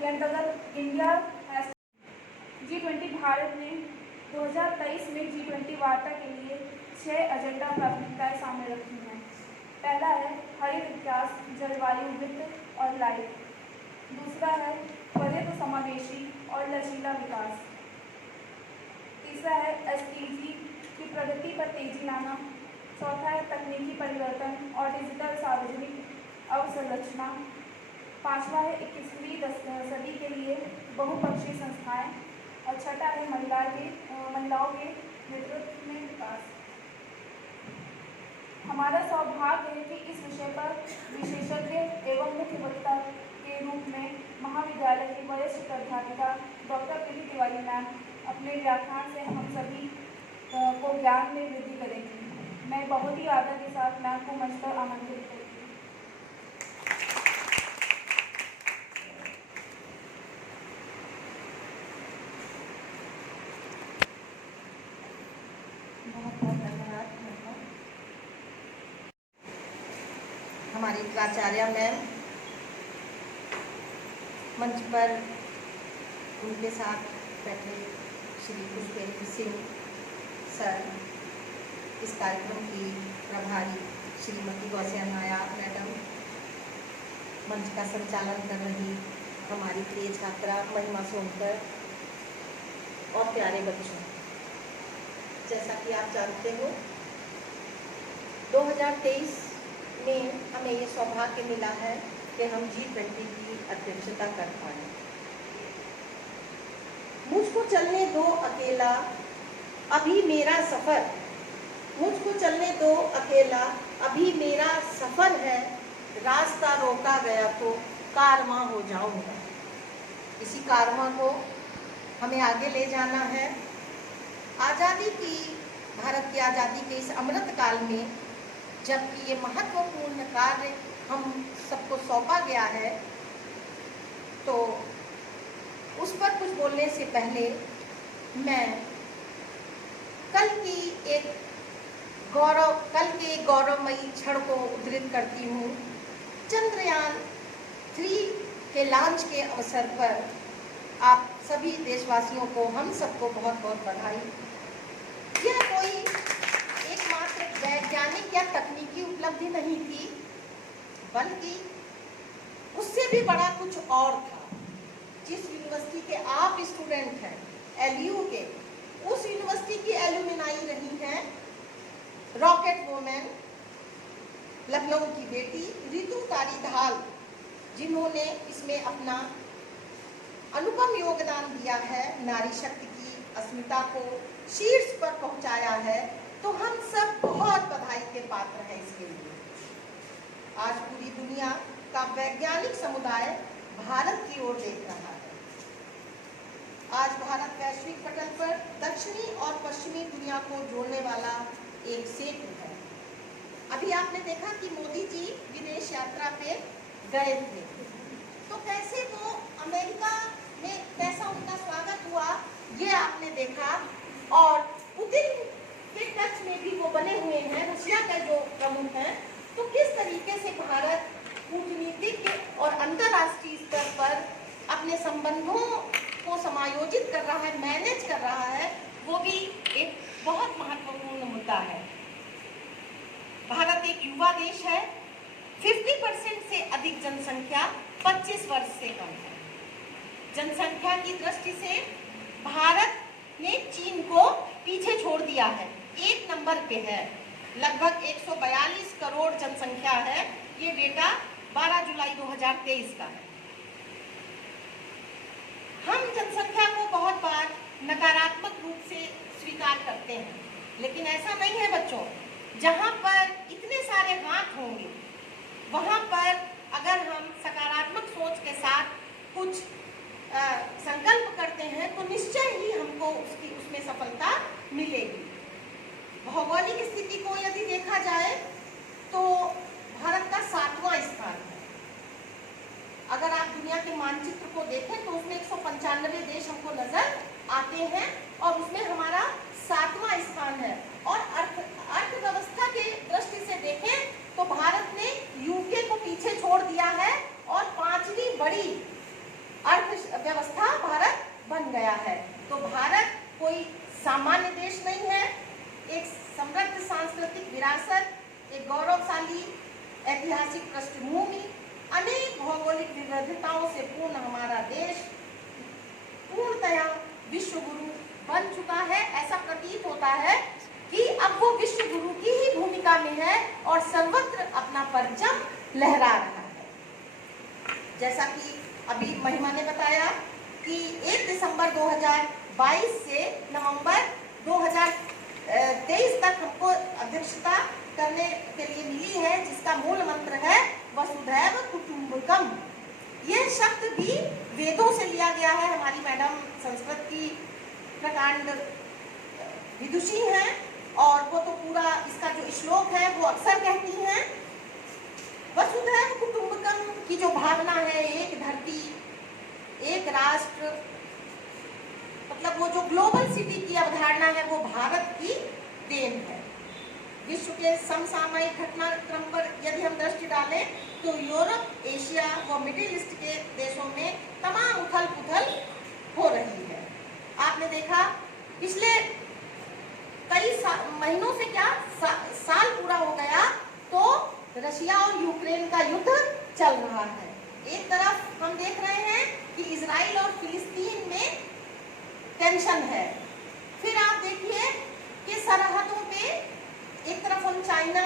के अंतर्गत India G20 Bharat ने 2023 में G20 वार्ता के लिए 6 एजेंडा प्राथमिकताएं सामने रखी हैं। पहला है हरित विकास, जलवायु, वित्त और लाइफ। दूसरा है त्वरित, समावेशी और लचीला विकास। तीसरा है SDG की प्रगति पर तेजी लाना। चौथा है तकनीकी परिवर्तन और डिजिटल सार्वजनिक अवसंरचना। पांचवा है 21वीं सदी के लिए बहुपक्षीय संस्थाएं। और छठा है महिलाओं के नेतृत्व में विकास। हमारा सौभाग्य है कि इस विषय पर विशेषज्ञ एवं मुख्य वक्ता के रूप में महाविद्यालय की वरिष्ठ अध्यापिका डॉक्टर पीडी तिवारी मैम अपने व्याख्यान से हम सभी को ज्ञान में वृद्धि करेंगी। मैं बहुत ही आदर के साथ मैम को मंच पर आमंत्रित करती हूँ। बहुत बहुत धन्यवाद। हमारी प्राचार्य मैम, मंच पर उनके साथ बैठे श्री पुष्पेंद्र सिंह सर, इस कार्यक्रम की प्रभारी श्रीमती गौसिया नायार मैडम, मंच का संचालन कर रही हमारी प्रिय छात्रा महिमा सोनकर और प्यारे बच्चों, जैसा कि आप जानते हो 2023 में हमें ये सौभाग्य मिला है कि हम G20 की अध्यक्षता कर पाए। मुझको चलने दो अकेला अभी मेरा सफर, मुझको चलने दो अकेला अभी मेरा सफर है, रास्ता रोका गया तो कारवां हो जाऊंगा। इसी कारवां को हमें आगे ले जाना है। आज़ादी की, भारत की आज़ादी के इस अमृत काल में जबकि ये महत्वपूर्ण कार्य हम सबको सौंपा गया है, तो उस पर कुछ बोलने से पहले मैं कल के गौरवमयी क्षण को उद्धृत करती हूँ। चंद्रयान 3 के लॉन्च के अवसर पर आप सभी देशवासियों को, हम सबको बहुत बहुत बधाई। यह कोई एकमात्र वैज्ञानिक या तकनीकी उपलब्धि नहीं थी, बल्कि उससे भी बड़ा कुछ और था। जिस यूनिवर्सिटी के आप स्टूडेंट हैं, LU के, उस यूनिवर्सिटी की एल्यूमिनाई रही हैं रॉकेट वुमेन, लखनऊ की बेटी रितु कारीधाल, जिन्होंने इसमें अपना अनुपम योगदान दिया है, नारी शक्ति की अस्मिता को शीर्ष पर पहुंचाया है। तो हम सब बहुत बधाई के पात्र हैं इसके लिए। आज पूरी दुनिया का वैज्ञानिक समुदाय भारत की ओर देख रहा है। आज भारत वैश्विक पटल पर दक्षिणी और पश्चिमी दुनिया को जोड़ने वाला एक सेतु है। अभी आपने देखा कि मोदी जी विदेश यात्रा पे गए थे, तो कैसे वो अमेरिका में कैसा उनका स्वागत हुआ ये आपने देखा। और पुतिन के टच में भी वो बने हुए हैं, रशिया का जो प्रमुख हैं। तो किस तरीके से भारत कूटनीतिक और अंतर्राष्ट्रीय स्तर पर अपने संबंधों को समायोजित कर रहा है, मैनेज कर रहा है, वो भी एक बहुत महत्वपूर्ण मुद्दा है। भारत एक युवा देश है। 50% से अधिक जनसंख्या 25 वर्ष से कम है। जनसंख्या की दृष्टि से भारत ने चीन को पीछे छोड़ दिया है, 1 नंबर पे है। लगभग 142 करोड़ जनसंख्या है। ये डेटा 12 जुलाई 2023 का है। हम जनसंख्या को बहुत बार नकारात्मक रूप से स्वीकार करते हैं, लेकिन ऐसा नहीं है बच्चों। जहाँ पर इतने सारे हाथ होंगे, वहाँ पर अगर हम सकारात्मक सोच के साथ कुछ संकल्प करते हैं तो निश्चय ही हमको उसमें सफलता मिलेगी। भौगोलिक स्थिति को यदि देखा जाए तो भारत का 7वां स्थान है। अगर आप दुनिया के मानचित्र को देखें तो उसमें 195 देश हमको नजर आते हैं और उसमें हमारा 7वां स्थान है। और अर्थव्यवस्था के दृष्टि से देखें तो भारत ने यूके को पीछे छोड़ दिया है और 5वीं बड़ी अर्थव्यवस्था भारत बन गया है। तो भारत कोई सामान्य देश नहीं है, एक समृद्ध सांस्कृतिक विरासत, एक गौरवशाली ऐतिहासिक पृष्ठभूमि, अनेक भौगोलिक विविधताओं से पूर्ण हमारा देश पूर्णतया विश्व गुरु बन चुका है। ऐसा प्रतीत होता है कि अब वो विश्व गुरु की ही भूमिका में है और सर्वत्र अपना परचम लहरा रहा है। जैसा कि अभी महिमा ने बताया कि 1 दिसंबर 2022 से नवंबर 2023 तक हमको अध्यक्षता करने के लिए मिली है, जिसका मूल मंत्र है वसुधैव कुटुंबकम। यह शब्द भी वेदों से लिया गया है। हमारी मैडम संस्कृत की प्रकांड विदुषी हैं और वो तो पूरा इसका जो श्लोक है वो अक्सर कहती हैं। वसुधैव कुटुंबकम की जो भावना है, एक धरती एक राष्ट्र, मतलब वो जो ग्लोबल सिटी की अवधारणा है वो भारत की देन है। विश्व के समसामयिक घटनाक्रम पर यदि हम दृष्टि डालें तो यूरोप, एशिया व मिडिल ईस्ट के देशों में तमाम उथल पुथल हो रही है। आपने देखा पिछले कई महीनों से क्या साल पूरा हो गया तो रशिया और यूक्रेन का युद्ध चल रहा है। एक तरफ हम देख रहे हैं कि इजराइल और फिलिस्तीन में टेंशन है। फिर आप देखिए कि सरहदों पे एक तरफ हम चाइना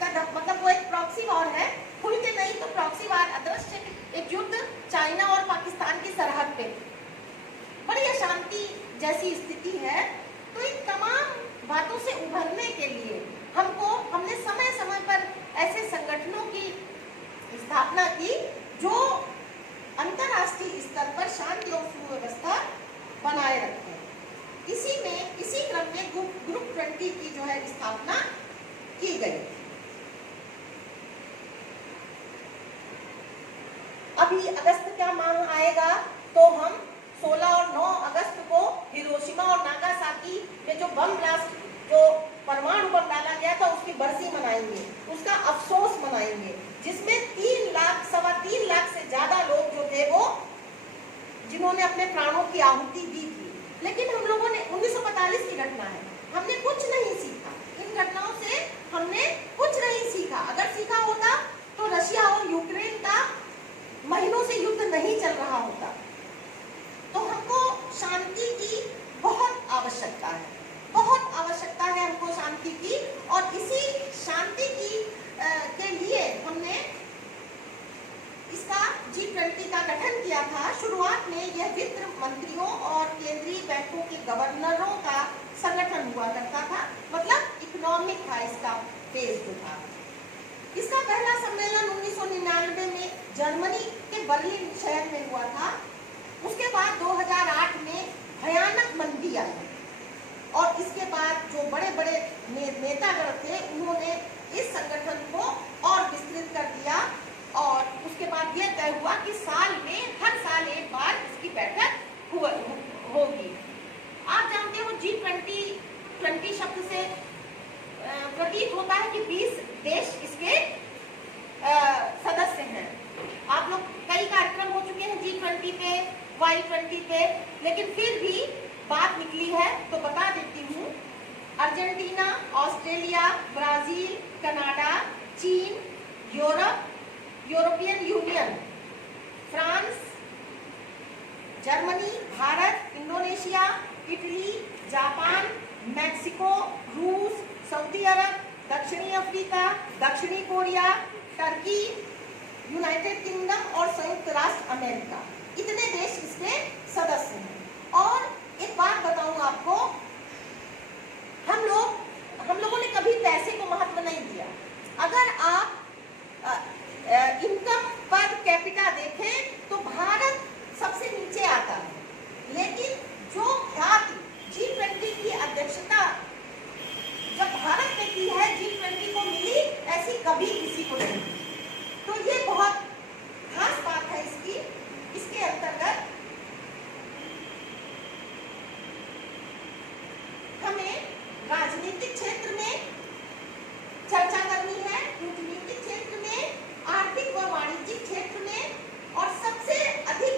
का, मतलब वो एक प्रॉक्सी वॉर है, खुल के नहीं तो प्रॉक्सी वॉर, अदृश्य एक युद्ध चाइना और पाकिस्तान की सरहद पे, बड़ी अशांति जैसी स्थिति है। तो इन तमाम बातों से उभरने के लिए हमने समय समय पर ऐसे संगठनों की स्थापना की जो अंतर्राष्ट्रीय स्तर पर शांति और सुव्यवस्था बनाए रखें। इसी क्रम में ग्रुप 20 की जो है स्थापना की गई। अभी अगस्त का माह आएगा तो हम 16 और 9 अगस्त को हिरोशिमा और नागासाकी में जो बम ब्लास्ट, जो परमाणु बम डाला गया था, उसकी बरसी मनाएंगे, उसका अफसोस मनाएंगे, जिसमें 3 लाख सवा 3 लाख से ज्यादा लोग जो थे वो जिन्होंने अपने प्राणों की आहुति दी थी। लेकिन हम लोगों ने 1945 की घटना है, हमने कुछ नहीं सीखा इन घटनाओं से, हमने कुछ नहीं सीखा। अगर सीखा होता तो रशिया और यूक्रेन का महीनों से युद्ध नहीं चल रहा होता। तो हमको शांति की बहुत आवश्यकता है, बहुत आवश्यकता है हमको शांति की। और इसी शांति की के लिए हमने इसका G20 का गठन किया था। शुरुआत में यह वित्त मंत्रियों और केंद्रीय बैंकों के गवर्नरों का संगठन हुआ करता था, मतलब इकोनॉमिक था इसका बेस जो था। इसका पहला सम्मेलन 1999 में जर्मनी के बर्लिन शहर में हुआ था। उसके बाद 2008 में भयानक मंदी आई और इसके बाद जो बड़े बड़े नेतागण थे उन्होंने इस संगठन को और विस्तृत कर दिया और उसके बाद यह तय हुआ कि साल में हर साल एक बार इसकी बैठक होगी। आप जानते हो G20 शब्द से प्रतीत होता है कि 20 देश इसके सदस्य हैं। आप लोग कई कार्यक्रम हो चुके हैं G20 पे, Y20 पे, लेकिन फिर भी बात निकली है तो बता देती हूँ। अर्जेंटीना, ऑस्ट्रेलिया, ब्राजील, कनाडा, चीन, European union, France, Germany, Bharat, Indonesia, Italy, Japan, Mexico, रूस, सऊदी अरब, दक्षिणी अफ्रीका, दक्षिणी कोरिया, टर्की, यूनाइटेड किंगडम और संयुक्त राष्ट्र अमेरिका, इतने देश इसके सदस्य हैं। और एक बात बताऊं आपको, हम लोगों ने कभी पैसे को महत्व नहीं दिया। अगर आप इनकम पर कैपिटा देखें तो भारत सबसे नीचे आता है, लेकिन जो ख्याति G20 की अध्यक्षता जब भारत ने की है, G20 को मिली, ऐसी कभी किसी को नहीं। तो ये बहुत खास बात है इसकी। इसके अंतर्गत हमें राजनीतिक क्षेत्र में चर्चा करनी है, कूटनीतिक क्षेत्र में, आर्थिक व वाणिज्यिक क्षेत्र में, और सबसे अधिक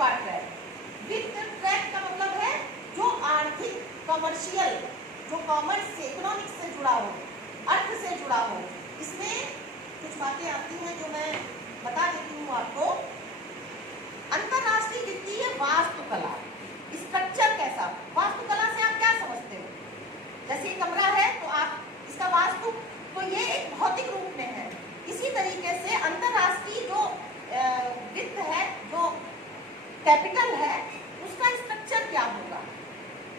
शेरपा ट्रैक। वित्त ट्रैक का मतलब है जो आर्थिक, कमर्शियल, जो कॉमर्स से, इकोनॉमिक्स से जुड़ा हो, अर्थ से जुड़ा हो। इसमें कुछ बातें आती हैं जो मैं बता देती हूँ आपको। अंतरराष्ट्रीय वित्तीय वास्तुकला, स्ट्रक्चर कैसा, वास्तुकला से आप क्या समझते हो? जैसे कमरा है तो आप इसका वास्तु, तो ये एक भौतिक रूप में है। इसी तरीके से अंतरराष्ट्रीय जो वित्त है, जो कैपिटल है, उसका स्ट्रक्चर क्या होगा,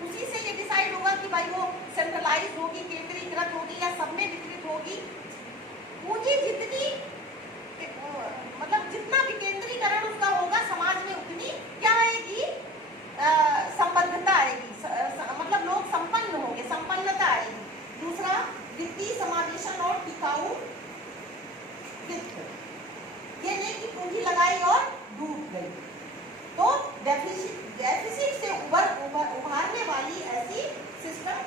उसी से ये डिसाइड होगा कि भाई वो सेंट्रलाइज होगी, केंद्रीकृत होगी या सब में वितरित होगी। पूंजी जितनी, मतलब जितना विकेंद्रीकरण उसका होगा, समाज में उतनी क्या आएगी, संबद्धता आएगी, मतलब लोग संपन्न होंगे, संपन्नता आएगी। दूसरा, वित्तीय समावेशन और टिकाऊ वित्त, ये नहीं कि पूंजी लगाई और डूब गई। तो डेफिसिट से उभारने वाली ऐसी सिस्टम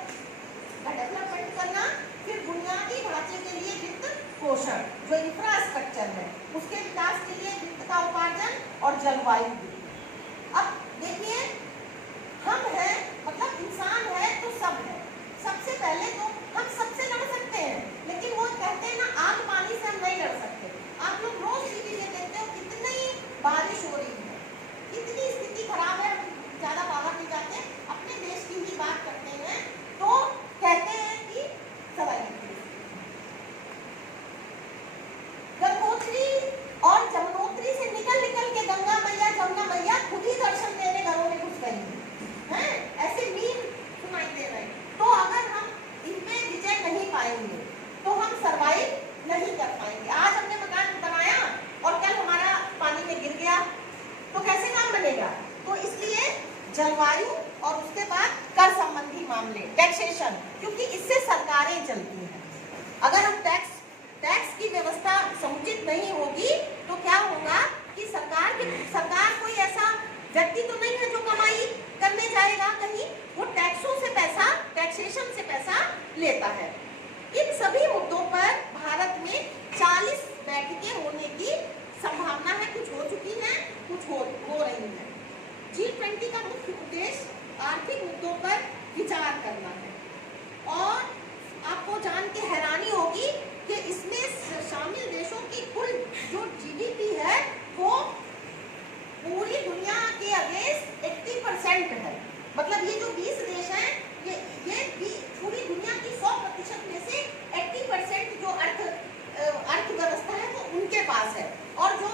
का डेवलपमेंट करना। फिर बुनियादी ढांचे के लिए वित्त पोषण, जो इंफ्रास्ट्रक्चर है उसके विकास के लिए वित्त का उपार्जन और जलवायु वित्त। अब देखिए, हम हैं, मतलब इंसान है तो सब है। सबसे पहले तो हम सबसे लड़ सकते हैं, लेकिन वो कहते हैं ना, आग पानी से हम नहीं लड़ सकते। आप लोग रोज टीवी में देखते हो कितनी बारिश हो रही है, कितनी स्थिति खराब है, ज्यादा बाहर नहीं जाते, अपने देश की ही बात करते हैं तो कहते हैं कि सवाई गंगोत्री और जमुनोत्री से निकल के गंगा मैया, जमुना मैया खुद ही दर्शन देने घरों में घुस गई हैं, ऐसे मीम सुनाई दे रहे हैं। तो अगर हम इनमें विजय नहीं पाएंगे तो हम सरवाइव नहीं कर पाएंगे। आज हमने मकान बनाया और कल हमारा पानी में गिर गया तो कैसे काम बनेगा? तो इसलिए जलवायु और उसके बाद कर संबंधी मामले, टैक्सेशन, क्योंकि इससे सरकारें चलती हैं। अगर हम टैक्स की व्यवस्था समुचित नहीं होगी तो क्या होगा कि सरकार कोई ऐसा व्यक्ति तो नहीं है जो कमाई करने जाएगा कहीं, वो टैक्सेशन से पैसा लेता है। इन सभी मुद्दों पर भारत में 40 बैठकें होने की संभावना है। कुछ हो चुकी हैं, कुछ हो रही हैं। G20 का मुख्य उद्देश्य आर्थिक मुद्दों पर विचार करना है। और आपको जान के हैरानी होगी कि इसमें शामिल देशों की कुल जो GDP है वो पूरी दुनिया के अगेंस्ट 80% है। मतलब ये जो 20 देश हैं, ये पूरी दुनिया की 100% में से 80% जो अर्थव्यवस्था है वो उनके पास है। और जो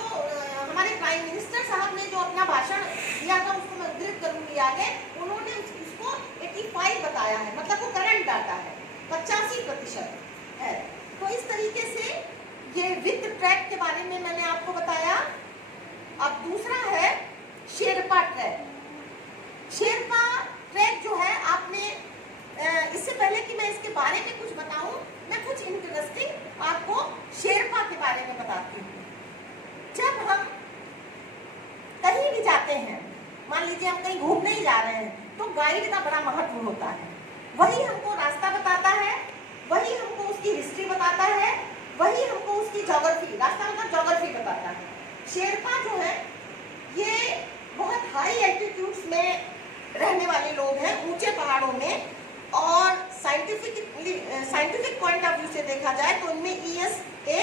हमारे प्राइम मिनिस्टर साहब ने जो अपना भाषण दिया था, उसको मैं उद्धृत करूंगी आगे, उन्होंने उसको 85 बताया है, मतलब वो करंट डाटा है, 85% है। तो इस तरीके से ये वित्त ट्रैक के बारे में मैंने आपको बताया। अब दूसरा है शेरपा ट्रैक। शेरपा ट्रैक जो है, आपने इससे पहले कि मैं इसके बारे में कुछ बताऊं, मैं कुछ इंटरेस्टिंग आपको शेरपा के बारे में बताती हूँ। जब हम कहीं भी जाते हैं, मान लीजिए हम कहीं घूमने ही जा रहे हैं, तो गाइड का बड़ा महत्व होता है। वही हमको रास्ता बताता है, वही हमको उसकी हिस्ट्री बताता है, वही हमको उसकी ज्योग्राफी, रास्ता मतलब ज्योग्राफी बताता है। शेरपा जो है ये बहुत हाई एल्टीट्यूड्स में रहने वाले लोग हैं, ऊंचे पहाड़ों में। और साइंटिफिक पॉइंट ऑफ व्यू से देखा जाए तो इनमें ESA,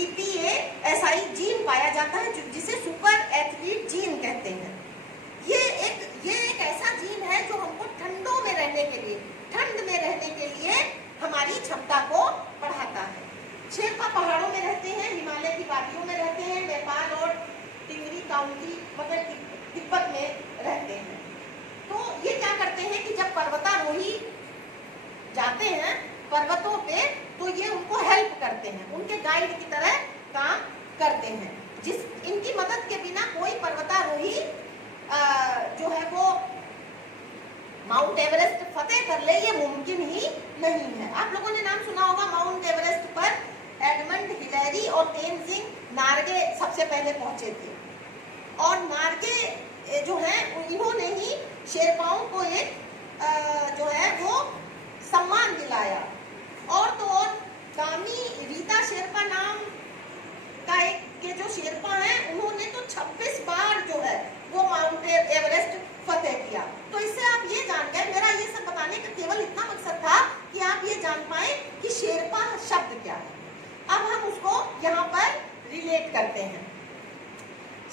EPA, SI जीन पाया जाता है, जिसे सुपर एथलीट जीन कहते हैं। ये एक ऐसा जीन है जो हमको ठंडों में रहने के लिए, ठंड में रहने के लिए हमारी क्षमता को बढ़ाता है। शेरपा पहाड़ों में रहते हैं, हिमालय की वादियों में रहते हैं, नेपाल और टिंगरी काउंटी मतलब तिब्बत में रहते हैं। तो ये क्या करते हैं कि जब पर्वतारोही जाते हैं पर्वतों पे, तो ये उनको हेल्प करते हैं, उनके गाइड की तरह काम करते हैं। इनकी मदद के बिना कोई पर्वतारोही जो है वो माउंट एवरेस्ट फतेह कर ले, ये मुमकिन ही नहीं है। आप लोगों ने नाम सुना होगा माउंट एवरेस्ट पर एडमंड हिलेरी और तेनजिंग नार्गे सबसे पहले पहुंचे थे। और नार्गे जो है इन्होंने ही शेरपाओं को एक जो है वो सम्मान दिलाया। और तो और दामी रीता शेरपा नाम का एक के जो शेरपा हैं, उन्होंने तो 26 बार जो है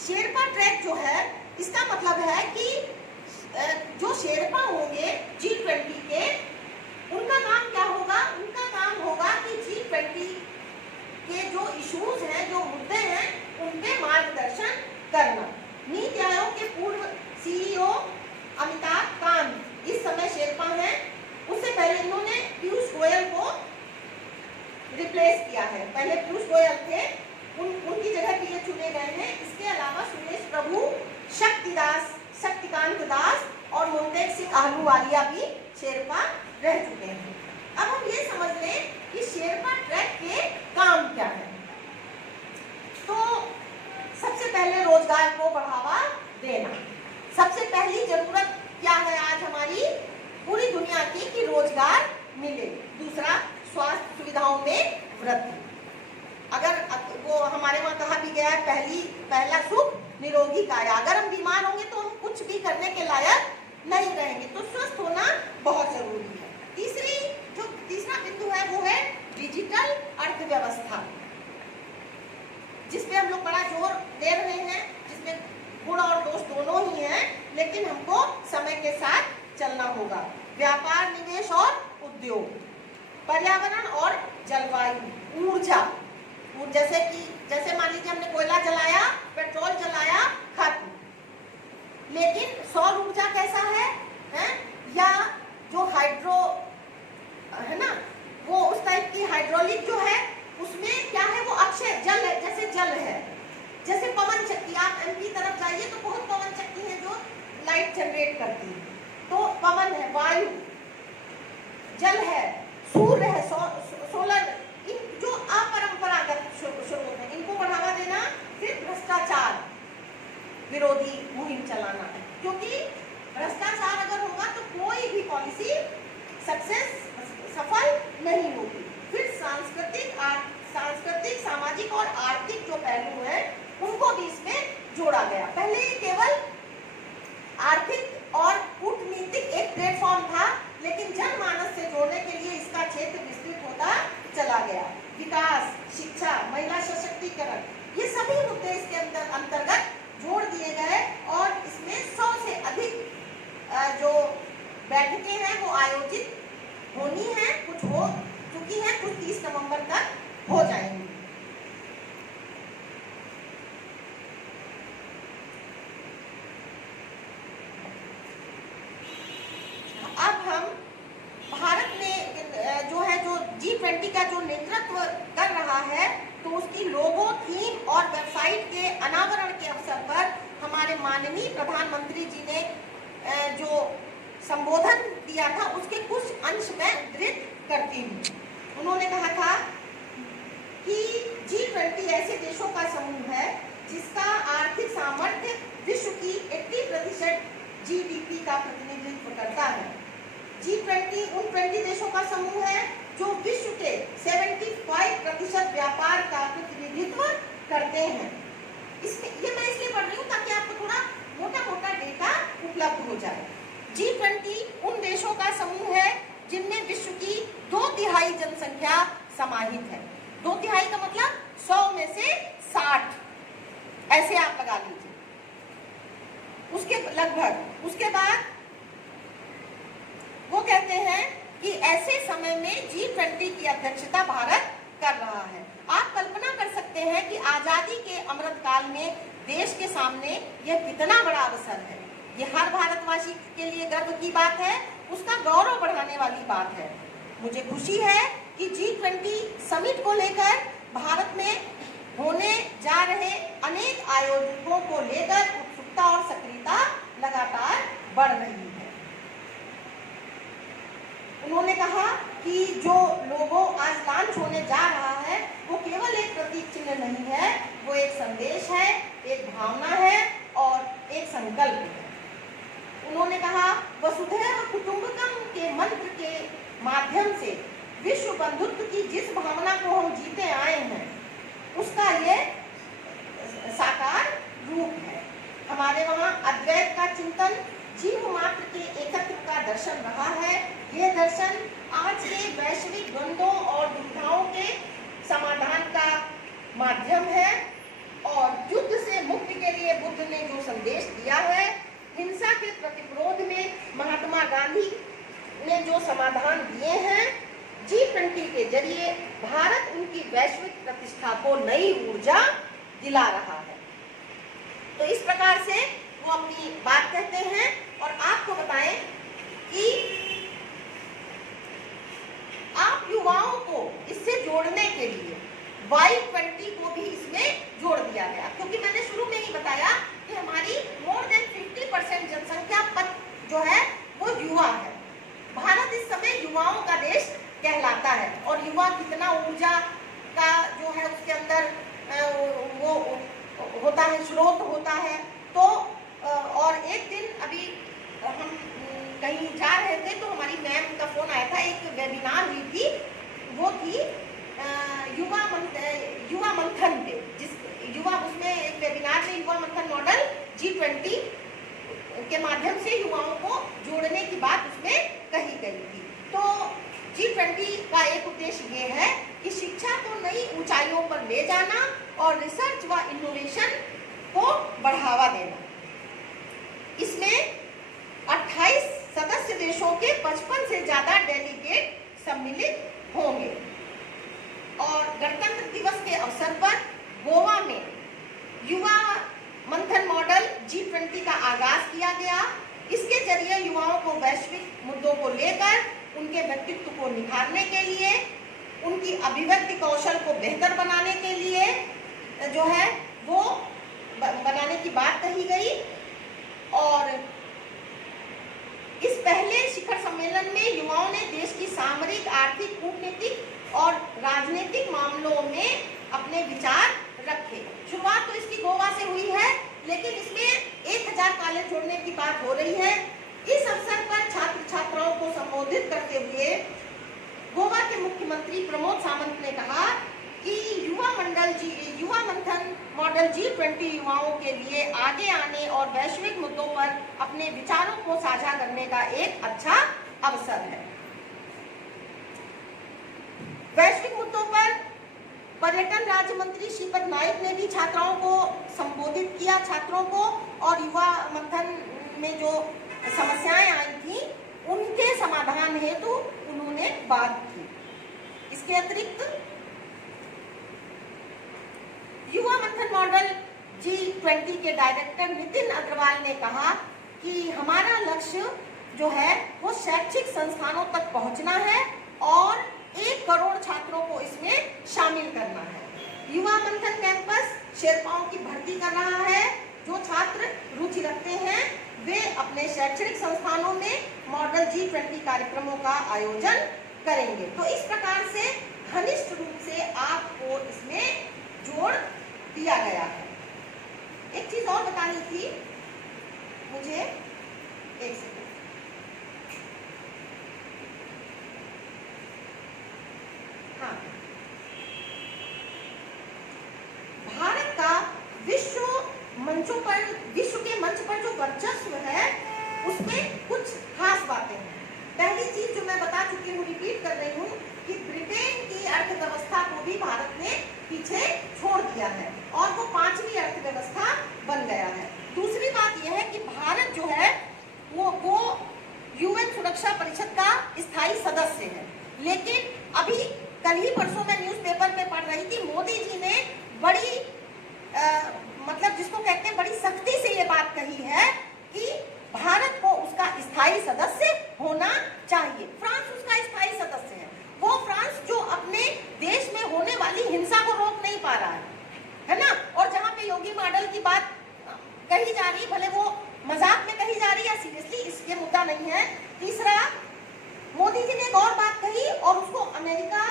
शेरपा ट्रैक जो है, इसका मतलब है कि जो शेरपा होंगे G20 के, उनका काम क्या होगा? उनका काम होगा कि G20 के जो इश्यूज हैं, जो मुद्दे हैं, उनके मार्गदर्शन करना। नीति आयोग के पूर्व CEO अमिताभ कांत इस समय शेरपा हैं। उससे पहले इन्होंने पीयूष गोयल को रिप्लेस किया है। पहले पीयूष गोयल थे, उनकी जगह पे ये चुने गए हैं। इसके अलावा सुरेश प्रभु, शक्तिकांत दास और मुंतेज सिंह आहलूवालिया भी शेरपा रह चुके हैं। अब हम ये समझ लें कि शेरपा ट्रैक के काम क्या है। तो सबसे पहले रोजगार को बढ़ावा देना। सबसे पहली जरूरत क्या है आज हमारी पूरी दुनिया की? कि रोजगार मिले। दूसरा, स्वास्थ्य सुविधाओं में वृद्धि। अगर वो हमारे वहाँ कहा भी गया है, पहला सुख निरोगी काया। अगर हम बीमार होंगे तो हम कुछ भी करने के लायक नहीं रहेंगे, तो स्वस्थ होना बहुत जरूरी है। तीसरा बिंदु है वो है डिजिटल अर्थव्यवस्था, जिसपे हम लोग बड़ा जोर दे रहे हैं, जिसमें गुण और दोष दोनों ही हैं, लेकिन हमको समय के साथ चलना होगा। व्यापार, निवेश और उद्योग, पर्यावरण और जलवायु, ऊर्जा। जैसे मान लीजिए हमने कोयला जलाया, पेट्रोल जलाया, खाती, लेकिन सौर ऊर्जा कैसा है? या जो हाइड्रो है ना, वो उस टाइप की हाइड्रोलिक जो है, उसमें क्या है? वो अक्षय जल है, जैसे जल है, जैसे पवन शक्ति। आप एमपी तरफ जाइए तो बहुत पवन शक्ति है जो लाइट जनरेट करती है। तो पवन है, वायु, जल है, सूर्य है, सोलर, इन जो अपरंपरागत स्रोत है, इनको बढ़ावा देना। फिर भ्रष्टाचार विरोधी मुहिम चलाना, क्योंकि भ्रष्टाचार अगर होगा तो कोई भी पॉलिसी सफल नहीं होगी। फिर सांस्कृतिक, सामाजिक और आर्थिक जो पहलू है, उनको भी इसमें जोड़ा गया। पहले ये केवल आर्थिक और कूटनीतिक एक प्लेटफॉर्म था, लेकिन जनमानस से जोड़ने के लिए इसका क्षेत्र विस्तृत होता चला गया। विकास, शिक्षा, महिला सशक्तिकरण, ये सभी मुद्दे इसके अंतर्गत जोड़ दिए गए और इसमें 100 से अधिक जो बैठकें हैं वो आयोजित होनी है। कुछ हो चुकी हैं, कुछ 30 नवंबर तक हो जाएंगी। अब हम भारत ने जो है, जो G20 का जो नेतृत्व कर रहा है, तो उसकी लोगो, थीम और वेबसाइट के अनावरण के अवसर पर हमारे माननीय प्रधानमंत्री जी ने जो संबोधन दिया था, उसके कुछ अंश में उद्धृत करती हूँ। उन्होंने कहा था कि G20 ऐसे देशों का समूह है जिसका आर्थिक सामर्थ्य विश्व की 80% GDP का प्रतिनिधित्व करता है। G20 उन 20 देशों का समूह है जो विश्व के 75% व्यापार का प्रतिनिधित्व करते हैं। ये मैं इसलिए पढ़ रही हूँ ताकि आपको थोड़ा मोटा डेटा उपलब्ध हो जाए। G20 उन देशों का समूह है जिनमें विश्व की 2/3 जनसंख्या समाहित है। 2/3 का मतलब 100 में से 60, ऐसे आप लगा लीजिए, उसके लगभग। उसके बाद वो कहते हैं कि ऐसे समय में G20 की अध्यक्षता भारत कर रहा है। आप कल्पना कर सकते हैं कि आजादी के अमृत काल में देश के सामने यह कितना बड़ा अवसर है। ये हर भारतवासी के लिए गर्व की बात है, उसका गौरव बढ़ाने वाली बात है। मुझे खुशी है कि G20 समिट को लेकर भारत में होने जा रहे अनेक आयोजकों को लेकर उत्सुकता और सक्रियता लगातार बढ़ रही है। उन्होंने कहा कि जो लोगो आज लॉन्च होने जा रहा है, वो केवल एक प्रतीक चिन्ह नहीं है, वो एक संदेश है, एक भावना है और एक संकल्प है। उन्होंने कहा वसुधैव कुटुंबकम के मंत्र के माध्यम से विश्व बंधुत्व की जिस भावना को हम जीते आए हैं, उसका ये साकार रूप है। हमारे वहाँ अद्वैत का चिंतन जीव मात्र के एकत्व का दर्शन रहा है। ये दर्शन आज के वैश्विक द्वंद्वों और दुविधाओं के समाधान का माध्यम है और युद्ध से मुक्ति के लिए नई ऊर्जा दिला रहा है। तो इस प्रकार से वो अपनी बात कहते हैं। और आपको बताएं कि आप युवाओं को इससे जोड़ने के लिए Y20 को भी इसमें जोड़ दिया गया, क्योंकि मैंने शुरू में ही बताया कि हमारी मोर देन 50% जनसंख्या जो है वो युवा है। भारत इस समय युवाओं का देश कहलाता है और युवा कितना ऊर्जा का जो है उसके अंदर वो होता है, स्रोत होता है। तो और एक दिन अभी हम कहीं जा रहे थे तो हमारी मैम का फोन आया था, एक वेबिनार हुई थी, वो थी युवा मंथन पे, जिस युवा उसमें एक वेबिनार में युवा मंथन मॉडल G20 के माध्यम से युवाओं को जोड़ने की बात उसमें कही गई थी। तो G20 का एक उद्देश्य ये है कि शिक्षा को नई ऊंचाइयों पर ले जाना और रिसर्च व इनोवेशन को बढ़ावा देना। इसमें 28 सदस्य देशों के 55 से ज्यादा डेलीगेट सम्मिलित होंगे। और गणतंत्र दिवस के अवसर पर गोवा में युवा मंथन मॉडल G20 का आगाज किया गया। इसके जरिए युवाओं को वैश्विक मुद्दों को लेकर उनके व्यक्तित्व को निखारने के लिए, उनकी अभिव्यक्ति कौशल को बेहतर बनाने के लिए जो है वो बनाने की बात कही गई। और इस पहले शिखर सम्मेलन में युवाओं ने देश की सामरिक, आर्थिक, कूटनीतिक और राजनीतिक मामलों में अपने विचार रखे। शुरुआत तो इसकी गोवा से हुई है, लेकिन इसमें 1000 कॉलेज जोड़ने की बात हो रही है। इस अवसर पर छात्र छात्राओं को संबोधित करते हुए गोवा के मुख्यमंत्री प्रमोद सावंत ने कहा कि युवा मंथन मॉडल G20 युवाओं के लिए आगे आने और वैश्विक मुद्दों पर अपने विचारों को साझा करने का एक अच्छा अवसर है। वैश्विक मुद्दों पर पर्यटन राज्य मंत्री श्रीपद नाइक ने भी छात्राओं को संबोधित किया, छात्रों को, और युवा मंथन में जो समस्याएं आई थी उनके समाधान हेतु उन्होंने बात की। इसके अतिरिक्त युवा मंथन मॉडल G20 के डायरेक्टर नितिन अग्रवाल ने कहा कि हमारा लक्ष्य जो है वो शैक्षिक संस्थानों तक पहुंचना है और 1 करोड़ छात्रों को इसमें शामिल करना है। युवा मंथन कैंपस शेर्पाओं की भर्ती कर रहा है। जो छात्र रुचि रखते हैं वे अपने शैक्षणिक संस्थानों में मॉडल G20 कार्यक्रमों का आयोजन करेंगे। तो इस प्रकार से घनिष्ठ रूप से आपको इसमें जोड़ दिया गया है। एक चीज और बतानी थी मुझे, एक सेकंड। हाँ, भारत का विश्व के मंच पर जो वर्चस्व है उसमें कुछ खास बातें हैं। पहली चीज जो मैं बता चुकी हूँ, रिपीट कर रही हूँ कि ब्रिटेन की अर्थव्यवस्था को भी भारत ने पीछे छोड़ दिया है और वो 5वीं अर्थव्यवस्था बन गया है। दूसरी बात यह है कि भारत जो है वो UN सुरक्षा परिषद का स्थायी सदस्य है। लेकिन अभी कल ही परसों मैं न्यूज़पेपर में पढ़ रही थी, मोदी जी ने बड़ी मतलब जिसको कहते हैं बड़ी सख्ती से ये बात कही है कि भारत को उसका स्थायी सदस्य होना चाहिए। फ्रांस उसका स्थायी सदस्य है। वो फ्रांस जो अपने देश में होने वाली हिंसा को रोक नहीं पा रहा है ना। और जहाँ पे योगी मॉडल की बात कही जा रही, भले वो मजाक में कही जा रही है, सीरियसली इसके मुद्दा नहीं है। तीसरा, मोदी जी ने एक और बात कही और उसको अमेरिका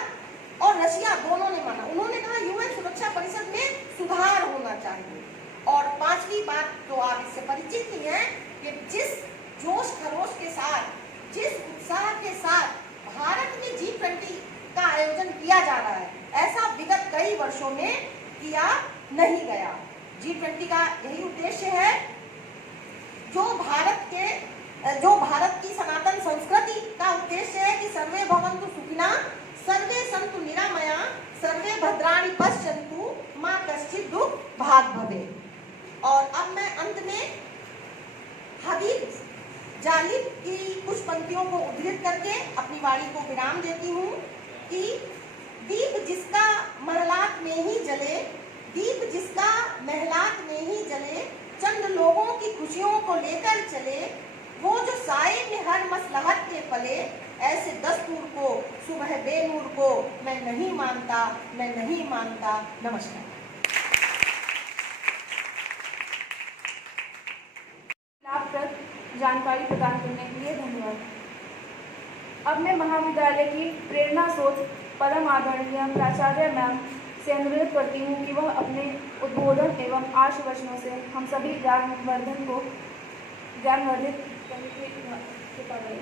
और रशिया दोनों ने माना। उन्होंने कहा UN सुरक्षा परिषद में सुधार होना चाहिए। और 5वीं बात तो आप इससे परिचित ही हैं कि जिस जोश खरोश के साथ, जिस उत्साह के साथ भारत में G20 का आयोजन किया जा रहा है, ऐसा विगत कई वर्षों में किया नहीं गया। G20 का यही उद्देश्य है जो भारत की सनातन संस्कृति का उद्देश्य है कि सर्वे भवन्तु सुखिनः, सर्वे सन्तु निरामया, सर्वे भद्राणि पश्यन्तु, मा कश्चित् दुःख भाग् भवेत्। और अब मैं अंत में हबीब जालिब की कुछ पंक्तियों को उद्धृत करके अपनी वाणी को विराम देती हूँ कि दीप जिसका महलात में ही जले, दीप जिसका महलात में ही जले, चंद लोगों की खुशियों को लेकर चले, वो जो साए में हर मसलहत के पले, ऐसे दस्तूर को सुबह बेनूर को मैं नहीं मानता, मैं नहीं मानता। नमस्कार। लाभप्रद जानकारी प्रदान करने के लिए धन्यवाद। अब मैं महाविद्यालय की प्रेरणा स्रोत परम आदरणीय प्राचार्य मैम से अनुरोध करती हूँ कि वह अपने उद्बोधन एवं आशुवचनों से हम सभी ज्ञानवर्धित करने के कार्य।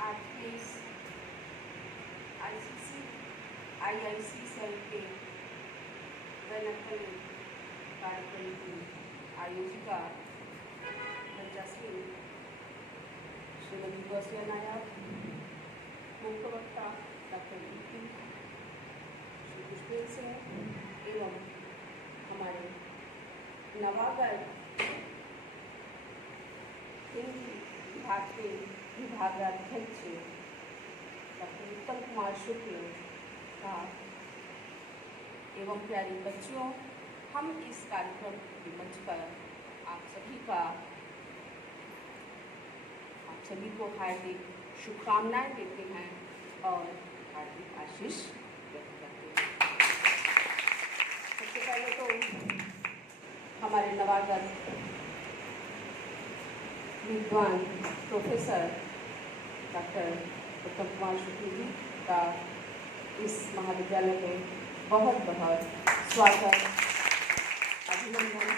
आज के इस IIC सेल के वैनकल कार्यक्रम की आयोजिका जसमीन श्रीमती गौसिया नायक, मुख्य वक्ता डॉक्टर श्री पुष्पेंद्र सिंह एवं हमारे नवागढ़ हिंदी विभाग के विभागाध्यक्ष डॉक्टर उत्तम कुमार शुक्ल का एवं प्यारे बच्चों, हम इस कार्यक्रम के मंच पर आप सभी को हार्दिक शुभकामनाएं देते हैं और हार्दिक आशीष व्यक्त करते हैं। सबसे पहले तो हमारे नवागढ़ विद्वान प्रोफेसर डॉक्टर उत्तम कुमार शुक्ल जी का इस महाविद्यालय में बहुत बहुत स्वागत, अभिनंदन।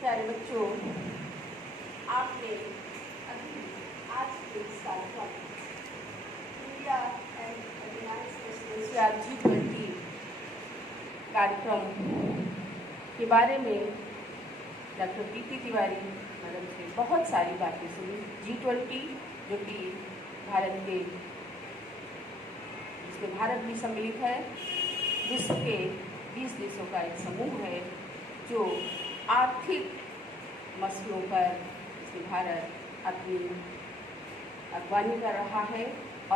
प्यारे बच्चों, आपने अभी आज के इस कार्यक्रम इंडिया एंड G20 कार्यक्रम के बारे में डॉक्टर प्रीति तिवारी मैडम से बहुत सारी बातें सुनी। G20 जो कि भारत के, जिसमें भारत भी सम्मिलित है, विश्व के 20 देशों का एक समूह है जो आर्थिक मसलों पर इसमें भारत अपनी अगवानी कर रहा है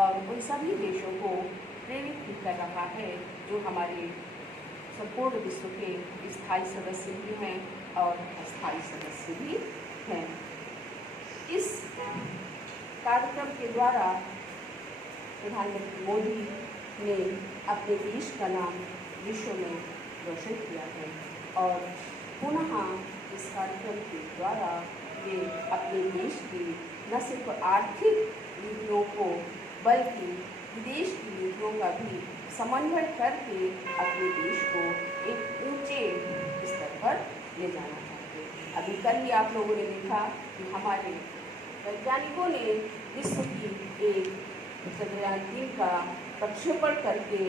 और उन सभी देशों को प्रेरित भी कर रहा है जो हमारे संपूर्ण विश्व के स्थायी सदस्य भी हैं और अस्थायी सदस्य भी हैं। इस कार्यक्रम के द्वारा प्रधानमंत्री मोदी ने अपने देश का नाम विश्व में रोशन किया है और पुनः इस कार्यक्रम के द्वारा वे अपने देश की न सिर्फ आर्थिक नीतियों को बल्कि विदेश की नीतियों का भी समन्वय करके अपने देश को एक ऊंचे स्तर पर ले जाना चाहते हैं। अभी कल ही आप लोगों ने देखा कि हमारे वैज्ञानिकों ने विश्व की एक चंद्रयान-3 का प्रक्षेपण करके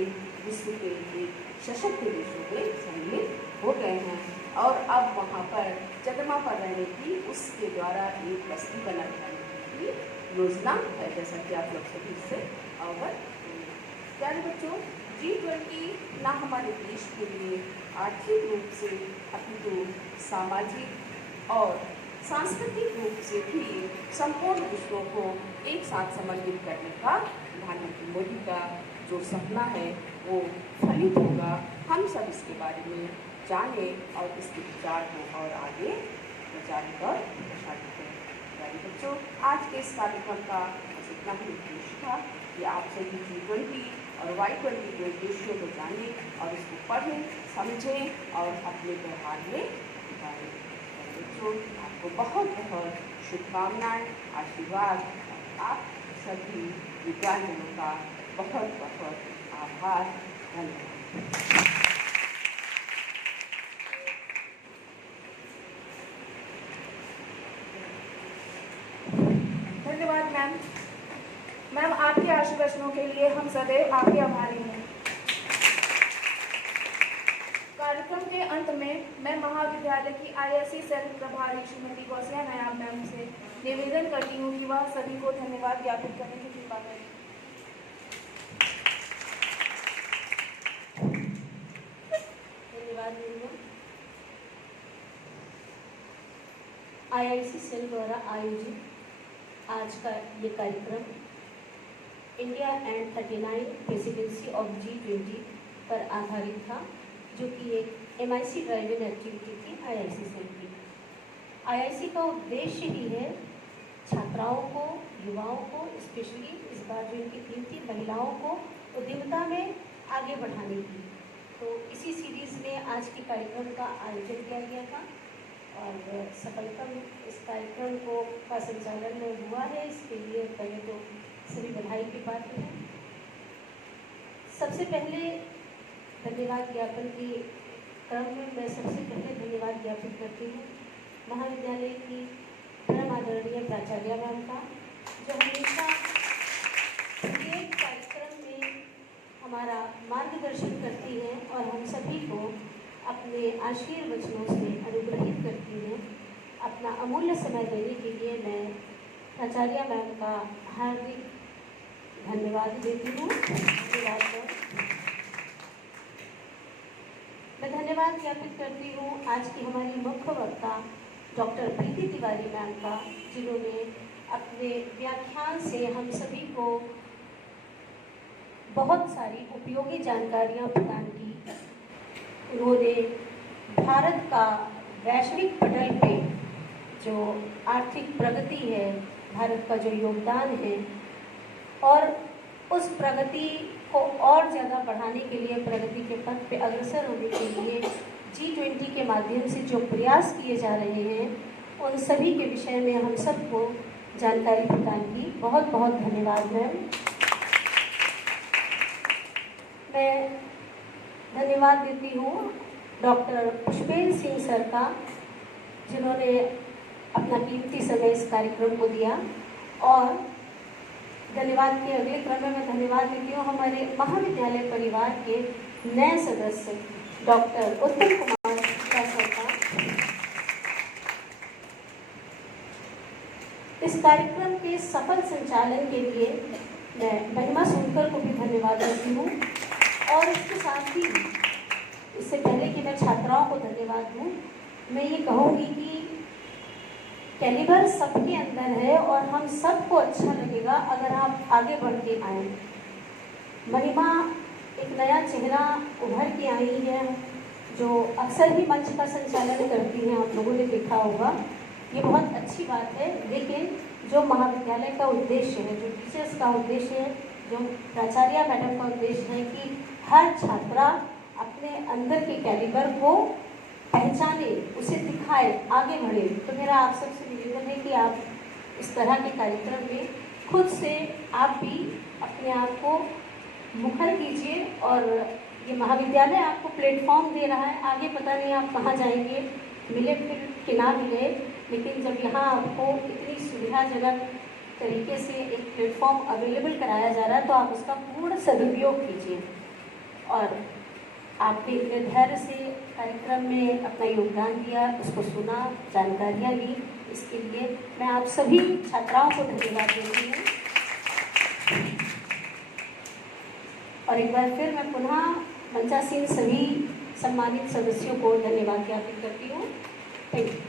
विश्व के एक सशक्त देशों में सम्मिलित हो गए हैं और अब वहाँ पर चंद्रमा पर रहने की उसके द्वारा एक बस्ती बनाने की योजना है, जैसा कि आप लोग सभी इससे अवगत। प्यारे बच्चों, G20 ना हमारे देश के लिए आर्थिक रूप से अपितु सामाजिक और सांस्कृतिक रूप से भी संपूर्ण विश्व को एक साथ समन्वित करने का प्रधानमंत्री मोदी का जो सपना है वो फलित होगा। हम सब इसके बारे में जानें और इसके विचार को और आगे प्रचारित और प्रसारित करें। प्यारे बच्चों, आज के इस कार्यक्रम का बस इतना ही उद्देश्य था कि आप सभी G20 और Y20 के उद्देश्यों को जानें और इसको पढ़ें, समझें और अपने व्यवहार में उतारें। बच्चों, आपको बहुत बहुत शुभकामनाएं, आशीर्वाद। आप सभी विद्यार्थियों का बहुत बहुत आभार। धन्यवाद। धन्यवाद मैम। मैम, आपके आशीर्वचनों के लिए हम सदैव आपके आभारी हैं। कार्यक्रम के अंत में मैं महाविद्यालय की ISC सेल प्रभारी श्रीमती गौसिया नायाब मैम से निवेदन करती हूँ कि वह सभी को धन्यवाद ज्ञापित करने की कृपा करें। धन्यवाद मैम। IIC सेल द्वारा आयोजित आज का ये कार्यक्रम India and 39 presidency of G20 पर आधारित था, जो कि एक MIC ड्राइवन एक्टिविटी थी IIC सेल की। IIC का उद्देश्य ही है छात्राओं को, युवाओं को, स्पेशली इस बार जो इनकी थीम थी महिलाओं को उद्यमिता में आगे बढ़ाने की। तो इसी सीरीज़ में आज के कार्यक्रम का आयोजन किया गया था और सफलतम इस कार्यक्रम का संचालन हुआ है। इसके लिए पहले तो सभी बधाई के पात्र हैं। सबसे पहले धन्यवाद ज्ञापन के क्रम में मैं सबसे पहले धन्यवाद ज्ञापित करती हूँ महाविद्यालय की परम आदरणीय प्राचार्य मैम का, जो हमेशा प्रत्येक कार्यक्रम में हमारा मार्गदर्शन करती हैं और हम सभी को अपने आशीर्वचनों से अनुग्रहित करती हैं। अपना अमूल्य समय देने के लिए मैं प्राचार्य मैम का हार्दिक धन्यवाद देती हूँ। धन्यवाद मैम। मैं धन्यवाद ज्ञापित करती हूँ आज की हमारी मुख्य वक्ता डॉक्टर प्रीति तिवारी मैम का, जिन्होंने अपने व्याख्यान से हम सभी को बहुत सारी उपयोगी जानकारियाँ प्रदान की। उन्होंने भारत का वैश्विक पटल पे जो आर्थिक प्रगति है, भारत का जो योगदान है और उस प्रगति को और ज़्यादा बढ़ाने के लिए, प्रगति के पथ पे अग्रसर होने के लिए G20 के माध्यम से जो प्रयास किए जा रहे हैं, उन सभी के विषय में हम सबको जानकारी प्रदान की। बहुत बहुत धन्यवाद मैम। मैं धन्यवाद देती हूँ डॉक्टर पुष्पेंद्र सिंह सर का, जिन्होंने अपना कीमती समय इस कार्यक्रम को दिया। और धन्यवाद के अगले क्रम में मैं धन्यवाद देती हूँ हमारे महाविद्यालय परिवार के नए सदस्य डॉक्टर उत्तम कुमार सर का। इस कार्यक्रम के सफल संचालन के लिए मैं महिमा सुनकर को भी धन्यवाद देती हूँ। और इसके साथ ही, इससे पहले कि मैं छात्राओं को धन्यवाद दूँ, मैं ये कहूँगी कि कैलिबर सबके अंदर है और हम सबको अच्छा लगेगा अगर आप आगे बढ़ के आए। महिमा एक नया चेहरा उभर के आई है, जो अक्सर ही मंच का संचालन करती हैं, आप लोगों ने देखा होगा। ये बहुत अच्छी बात है, लेकिन जो महाविद्यालय का उद्देश्य है, जो टीचर्स का उद्देश्य है, जो प्राचार्य मैडम का उद्देश्य है कि हर छात्रा अपने अंदर के कैलिबर को पहचाने, उसे दिखाए, आगे बढ़े। तो मेरा आप सबसे निवेदन है कि आप इस तरह के कार्यक्रम में खुद से आप भी अपने आप को मुखर कीजिए। और ये महाविद्यालय आपको प्लेटफॉर्म दे रहा है, आगे पता नहीं आप कहाँ जाएंगे, मिले फिर कि ना मिले, लेकिन जब यहाँ आपको इतनी सुविधाजनक तरीके से एक प्लेटफॉर्म अवेलेबल कराया जा रहा है, तो आप उसका पूर्ण सदुपयोग कीजिए। और आपने इतने धैर्य से कार्यक्रम में अपना योगदान दिया, उसको सुना, जानकारियाँ ली, इसके लिए मैं आप सभी छात्राओं को धन्यवाद देती हूँ। और एक बार फिर मैं पुनः मंचासीन सभी सम्मानित सदस्यों को धन्यवाद ज्ञापित करती हूँ। Thank you.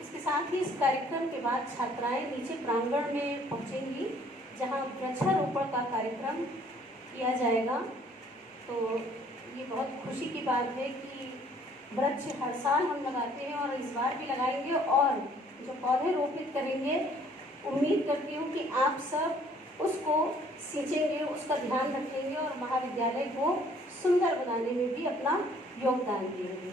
इसके साथ ही इस कार्यक्रम के बाद छात्राएं नीचे प्रांगण में पहुंचेंगी, जहां वृक्षारोपण का कार्यक्रम किया जाएगा। तो ये बहुत खुशी की बात है कि वृक्ष हर साल हम लगाते हैं और इस बार भी लगाएंगे, और जो पौधे रोपित करेंगे, उम्मीद करती हूँ कि आप सब उसको सींचेंगे, उसका ध्यान रखेंगे और महाविद्यालय को सुंदर बनाने में भी अपना योगदान देंगे।